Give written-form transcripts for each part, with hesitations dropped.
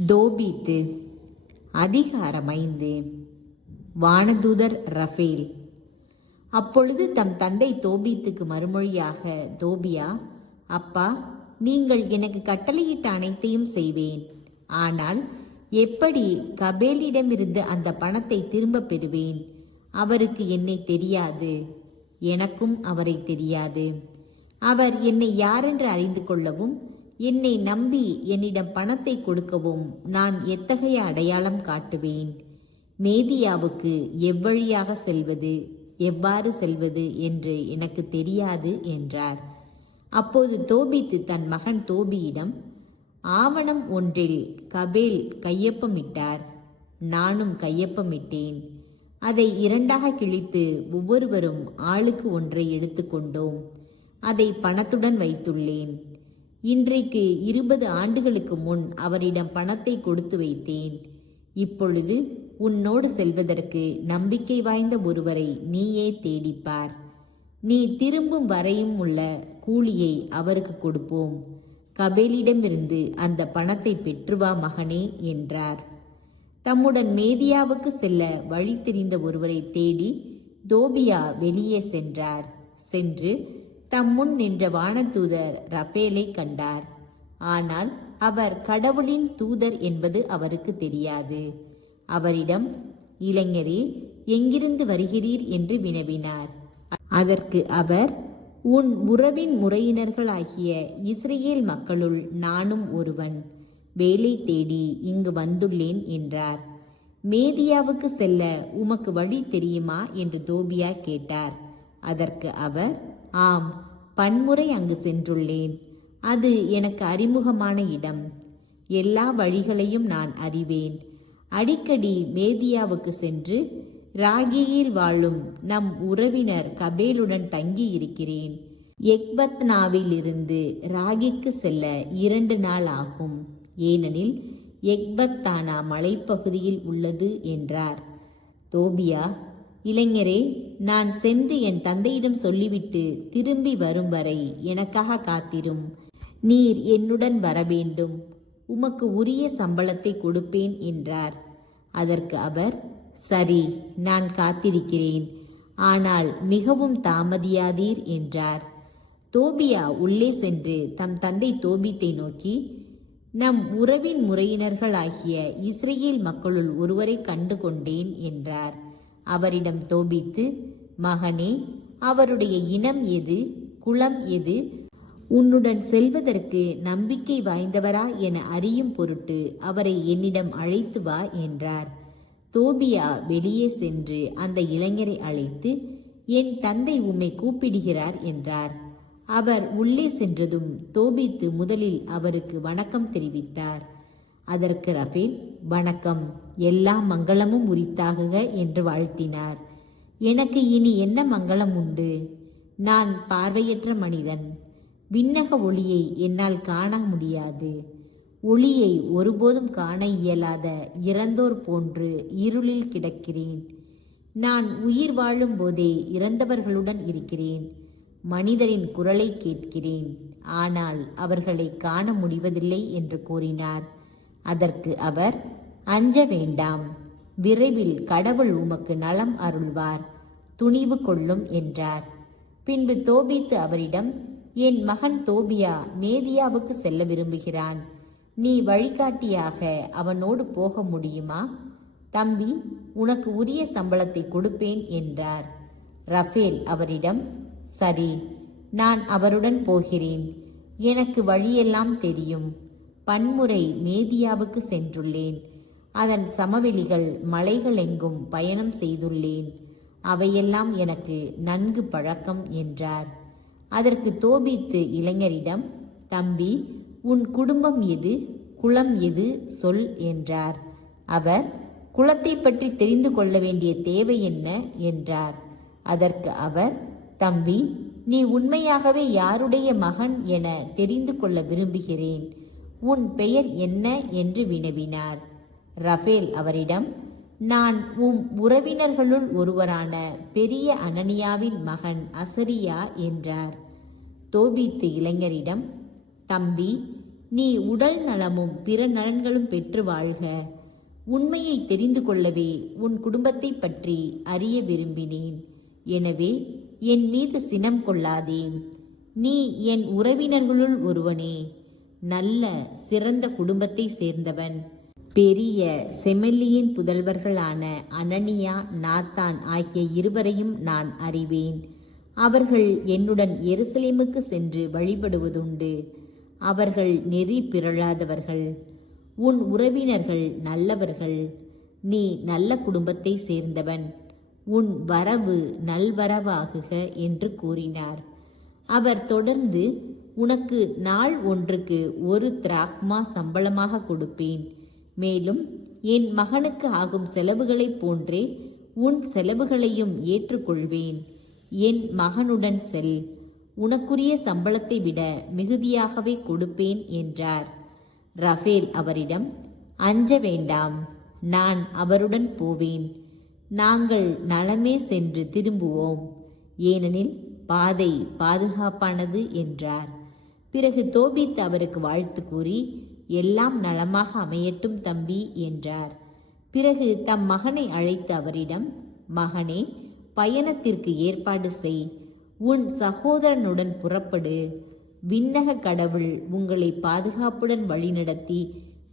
தோபித்து. அதிகாரம் 5. வானதூதர் ரஃபேல். அப்பொழுது தம் தந்தை தோபித்துக்கு மறுமொழியாக, தோபியா, அப்பா, நீங்கள் எனக்கு கட்டளையிட்ட அனைத்தையும் செய்வேன். ஆனால் எப்படி கபேலிடமிருந்து அந்த பணத்தை திரும்ப பெறுவேன்? அவருக்கு என்னை தெரியாது, எனக்கும் அவரை தெரியாது. அவர் என்னை யாரென்று அறிந்து கொள்ளவும் என்னை நம்பி என்னிடம் பணத்தை கொடுக்கவும் நான் எத்தகைய அடையாளம் காட்டுவேன்? மேதியாவுக்கு எவ்வழியாக செல்வது, எவ்வாறு செல்வது என்று எனக்கு தெரியாது என்றார். அப்போது தோபித்து தன் மகன் தோபியிடம், ஆவணம் ஒன்றில் கபேல் கையொப்பமிட்டார், நானும் கையொப்பமிட்டேன். அதை 2ஆக கிழித்து ஒவ்வொருவரும் ஆளுக்கு ஒன்றை எடுத்துக்கொண்டோம். அதை பணத்துடன் வைத்துள்ளேன். இன்றைக்கு 20 ஆண்டுகளுக்கு முன் அவரிடம் பணத்தை கொடுத்து வைத்தேன். இப்பொழுது உன்னோடு செல்வதற்கு நம்பிக்கை வாய்ந்த ஒருவரை நீயே தேடிப்பார். நீ திரும்பும் வரையும் உள்ள கூலியை அவருக்கு கொடுப்போம். கபேலிடமிருந்து அந்த பணத்தை பெற்றுவா மகனே என்றார். தம்முடன் மேதியாவுக்கு செல்ல வழி தெரிந்த ஒருவரை தேடி தோபியா வெளியே சென்றார். சென்று தம் முன் நின்ற வானதூதர் ரஃபேலை கண்டார். ஆனால் அவர் கடவுளின் தூதர் என்பது அவருக்கு தெரியாது. அவரிடம், இளைஞரே, எங்கிருந்து வருகிறீர் என்று வினவினார். அதற்கு அவர், உன் உறவின் முறையினர்களாகிய இஸ்ரேல் மக்களுள் நானும் ஒருவன். வேலை தேடி இங்கு வந்துள்ளேன் என்றார். மேதியாவுக்கு செல்ல உமக்கு வழி தெரியுமா என்று தோபியா கேட்டார். அதற்கு அவர், ஆம், பன்முறை அங்கு சென்றுள்ளேன். அது எனக்கு அறிமுகமான இடம். எல்லா வழிகளையும் நான் அறிவேன். அடிக்கடி மேதியாவுக்கு சென்று ராகியில் வாழும் நம் உறவினர் கபேலுடன் தங்கி இருக்கிறேன். எக்பத்னாவிலிருந்து ராகிக்கு செல்ல 2 நாள் ஆகும். ஏனெனில் எக்பத்தானா மலைப்பகுதியில் உள்ளது என்றார். தோபியா, இளைஞரே, நான் சென்று என் தந்தையிடம் சொல்லிவிட்டு திரும்பி வரும் வரை எனக்காக காத்திரும். நீர் என்னுடன் வரவேண்டும். உமக்கு உரிய சம்பளத்தை கொடுப்பேன் என்றார். அதற்கு அவர், சரி, நான் காத்திருக்கிறேன். ஆனால் மிகவும் தாமதியாதீர் என்றார். தோபியா உள்ளே சென்று தம் தந்தை தோபித்தை நோக்கி, நம் உறவின் முறையினர்களாகிய இஸ்ரேல் மக்களுள் ஒருவரை கண்டு கொண்டேன் என்றார். அவரிடம் தோபித்து, மகனே, அவருடைய இனம் எது, குலம் எது, உன்னுடன் செல்வதற்கு நம்பிக்கை வாய்ந்தவரா என அறியும் பொருட்டு அவரை என்னிடம் அழைத்து வா என்றார். தோபியா வெளியே சென்று அந்த இளைஞரை அழைத்து, என் தந்தை உம்மை கூப்பிடுகிறார் என்றார். அவர் உள்ளே சென்றதும் தோபித்து முதலில் அவருக்கு வணக்கம் தெரிவித்தார். அதற்கு ரஃபேல், வணக்கம், எல்லா மங்களமும் உரித்தாகுக என்று வாழ்த்தினார். எனக்கு இனி என்ன மங்களம் உண்டு? நான் பார்வையற்ற மனிதன். விண்ணக ஒளியை என்னால் காண முடியாது. ஒளியை ஒருபோதும் காண இயலாத இறந்தோர் போன்று இருளில் கிடக்கிறேன். நான் உயிர் வாழும் போதே இறந்தவர்களுடன் இருக்கிறேன். மனிதரின் குரலை கேட்கிறேன், ஆனால் அவர்களை காண முடிவதில்லை என்று கூறினார். அதற்கு அவர், அஞ்ச வேண்டாம், விரைவில் கடவுள் உமக்கு நலம் அருள்வார், துணிவு கொள்ளும் என்றார். பின்பு தோபித்து அவரிடம், என் மகன் தோபியா மேதியாவுக்கு செல்ல விரும்புகிறான். நீ வழிகாட்டியாக அவனோடு போக முடியுமா? தம்பி, உனக்கு உரிய சம்பளத்தை கொடுப்பேன் என்றார். ரஃபேல் அவரிடம், சரி, நான் அவருடன் போகிறேன். எனக்கு வழியெல்லாம் தெரியும். பன்முறை மேதியாவுக்கு சென்றுள்ளேன். அதன் சமவெளிகள், மலைகள் எங்கும் பயணம் செய்துள்ளேன். அவையெல்லாம் எனக்கு நன்கு பழக்கம் என்றார். அதற்கு தோபித்து இளைஞரிடம், தம்பி, உன் குடும்பம் எது, குலம் எது, சொல் என்றார். அவர், குலத்தை பற்றி தெரிந்து கொள்ள வேண்டிய தேவை என்ன என்றார். அதற்கு அவர், தம்பி, நீ உண்மையாகவே யாருடைய மகன் என தெரிந்து கொள்ள விரும்புகிறேன். உன் பெயர் என்ன என்று வினவினார். ரஃபேல் அவரிடம், நான் உறவினர்களுள் ஒருவரான பெரிய அனனியாவின் மகன் அசரியா என்றார். தோபித்து இளைஞரிடம், தம்பி, நீ உடல் நலமும் பிற நலன்களும் பெற்று வாழ்க. உண்மையை தெரிந்து கொள்ளவே உன் குடும்பத்தை பற்றி அறிய விரும்பினேன். எனவே என் மீது சினம் கொள்ளாதே. நீ என் உறவினர்களுள் ஒருவனே. நல்ல சிறந்த குடும்பத்தை சேர்ந்தவன். பெரிய செமெல்லியின் புதல்வர்களான அனனியா, நாத்தான் ஆகிய இருவரையும் நான் அறிவேன். அவர்கள் என்னுடன் எருசலேமுக்கு சென்று வழிபடுவதுண்டு. அவர்கள் நெறி பிறழாதவர்கள். உன் உறவினர்கள் நல்லவர்கள். நீ நல்ல குடும்பத்தை சேர்ந்தவன். உன் வரவு நல்வரவாகுக என்று கூறினார். அவர் தொடர்ந்து, உனக்கு நாள் ஒன்றுக்கு 1 திராக்மா சம்பளமாக கொடுப்பேன். மேலும் என் மகனுக்கு ஆகும் செலவுகளைப் போன்றே உன் செலவுகளையும் ஏற்றுக்கொள்வேன். என் மகனுடன் செல். உனக்குரிய சம்பளத்தை விட மிகுதியாகவே கொடுப்பேன் என்றார். ரஃபேல் அவரிடம், அஞ்ச வேண்டாம், நான் அவருடன் போவேன். நாங்கள் நலமே சென்று திரும்புவோம், ஏனெனில் பாதை பாதுகாப்பானது என்றார். பிறகு தோபித் அவருக்கு வாழ்த்து கூறி, எல்லாம் நலமாக அமையட்டும் தம்பி என்றார். பிறகு தம் மகனை அழைத்து அவரிடம், மகனே, பயணத்திற்கு ஏற்பாடு செய். உன் சகோதரனுடன் புறப்படு. விண்ணக கடவுள் உங்களை பாதுகாப்புடன் வழிநடத்தி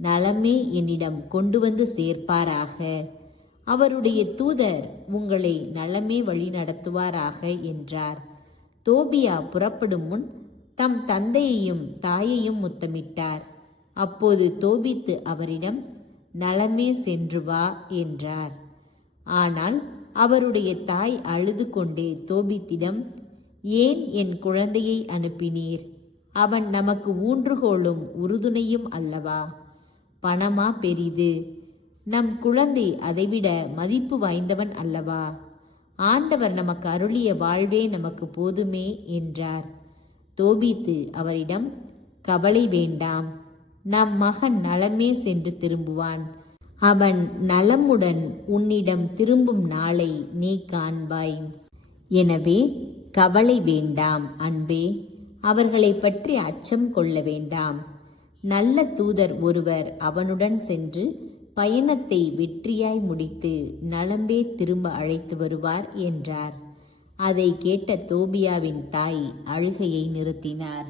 நலமே என்னிடம் கொண்டு வந்து சேர்ப்பாராக. அவருடைய தூதர் உங்களை நலமே வழி நடத்துவாராக என்றார். தோபியா புறப்படும் முன் தம் தந்தையையும் தாயையும் முத்தமிட்டார். அப்போது தோபித்து அவரிடம், நலமே சென்று வா என்றார். ஆனால் அவருடைய தாய் அழுது கொண்டே தோபித்திடம், ஏன் என் குழந்தையை அனுப்பினீர்? அவன் நமக்கு ஊன்றுகோலும் உறுதுணையும் அல்லவா? பணமா பெரிது? நம் குழந்தை அதைவிட மதிப்பு வாய்ந்தவன் அல்லவா? ஆண்டவர் நமக்கு அருளிய வாழ்வே நமக்கு போதுமே என்றார். தோபித்து அவரிடம், கவலை வேண்டாம், நம் மகன் நலமே சென்று திரும்புவான். அவன் நலமுடன் உன்னிடம் திரும்பும் நாளை நீ காண்பாய். எனவே கவலை வேண்டாம் அன்பே, அவர்களை பற்றி அச்சம் கொள்ள வேண்டாம். நல்ல தூதர் ஒருவர் அவனுடன் சென்று பயணத்தை வெற்றியாய் முடித்து நலம்பே திரும்ப அழைத்து வருவார் என்றார். அதை கேட்ட தோபியாவின் தாய் அழுகையை நிறுத்தினார்.